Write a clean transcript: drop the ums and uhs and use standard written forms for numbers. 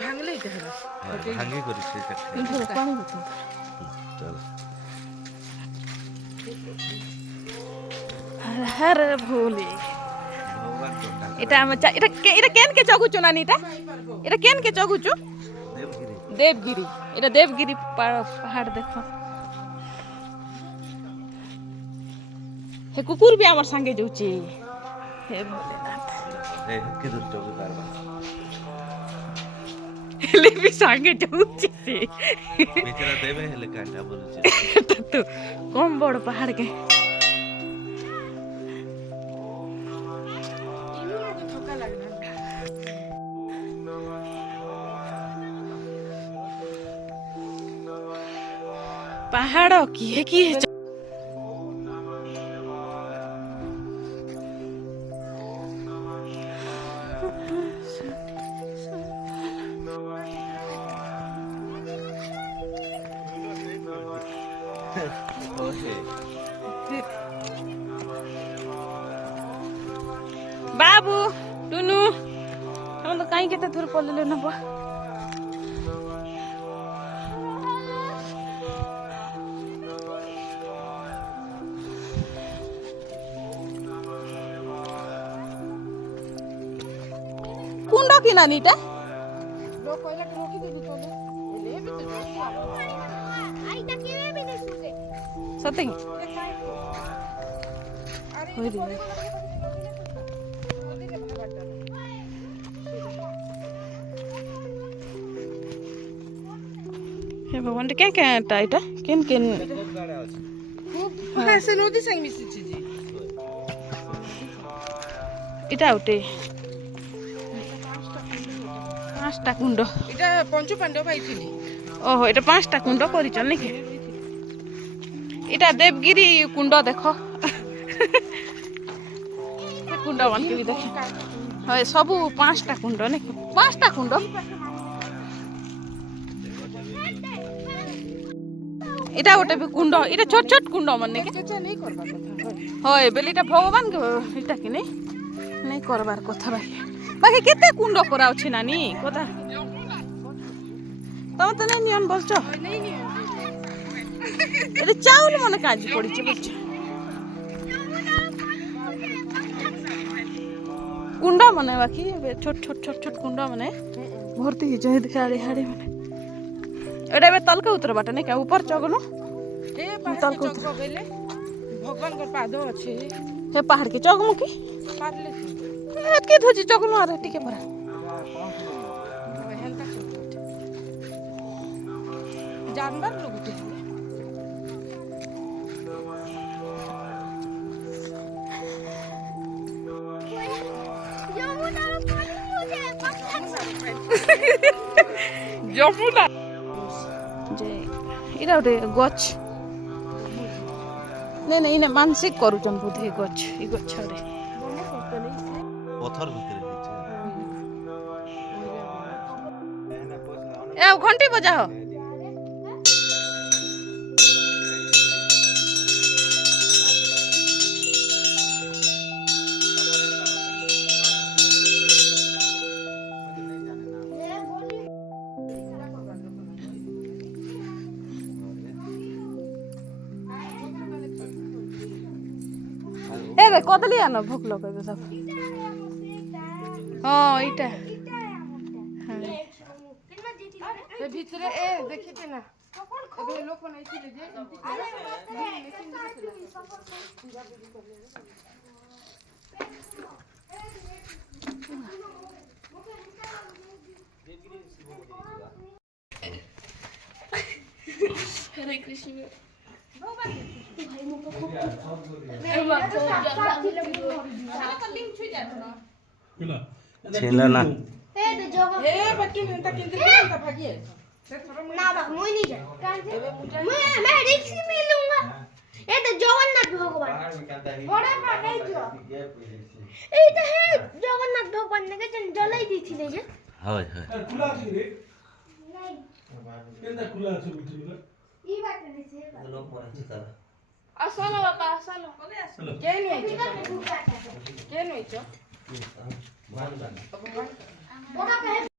ভাঙলে এটা হবে ভাঙি করিস এটা পানি বোতল চল হর হর ভোলে ভগবান কোনটা এটা আমি এটা এটা কেন কে চগুচু নানি এটা কেন কে চগুচু দেবগিরি দেবগিরি এটা দেবগিরি পাহাড় দেখো হে কুকুর भी আমার সঙ্গে যাচ্ছে হে ভোলেনাথ এই কি দূর চলে পারবা হেলে भी সঙ্গে যাচ্ছে সে বেচারা দেবে হেলে কাটা বলেছে এটা তো কম বড় পাহাড় কে ঠকা লাগবে পাহাড় কি बाबू टुनु हम तो कहीं केते दूर पड़ले ना बा कुंडा की नानीटा लोग कोयला के रोकी देबी तो ले भी तो आईटा केवे भी नहीं सुते सतेंग अरे होई रे हे भगवान क्या क्या टाइटा केन केन ऐसे नदी संग मिसिछि जी এটা উঠে পাঁচটা কুণ্ড এটা পঞ্চু পাণ্ডব পাইছিলি ওহো এটা পাঁচটা কুণ্ড করিছ নাকি এটা দেবগিরি কুণ্ড দেখো কুণ্ড মানকে বি দেখে হয় সবু পাঁচটা কুণ্ড নাকি পাঁচটা কুণ্ড এটা ওটা বি কুণ্ড এটা ছোট ছোট কুণ্ড মানে নাকি চেষ্টা নেই করবা কথা হয় বেলে এটা ভগবান এটা কি নেই नहीं करबार कथा बाकी बाकी केते कुंड करा अछि नानी कथा तम त नै नियन बोलछ नहीं नहीं एरे चावल मने काज पड़ी छ बोलछ कुंड मने बाकी छोट छोट छोट छोट कुंड मने भर्ती hi जय दिखाड़ी हाड़ी मने एडा बे तल के उतर बाटे नै का ऊपर चगनो ए पहाड़ के चौक गइले भगवान को पाद अछि हे पहाड़ के चगमुखी पारले एतके धोजी चगनो आरे टिके परा हेलता जानवर लोग उठे যমুনা যে এটা ওটে গছ নাই নাই না মানসিক করুচন বুধে গছ এই গছরে পথর ভিতরে হইছে এ ঘন্টি বজাও এ রে কদলি আনো ভোক লগাইবে সব হ্যাঁ এইটা ए ভিতরে এ দেখিতে না এবে লোক বানাইছিলে যে हरे कृष्ण ছেলা না ए बच्चे नेता किंतु नेता भागिए ना बा मुई नहीं जाए मैं रिक्स में लूंगा ये तो जगन्नाथ भगवान बड़ा पागल जो ए तो है जगन्नाथ भगवान ने के जलाई दी थी जे হয় হয় खुला छी रे नहीं केनता खुला छ बिटुला ई बात नहीं से লোক মরছে তারা असलो बाबा असलो के नहीं भगवान के नहीं छो মান জানা बड़ा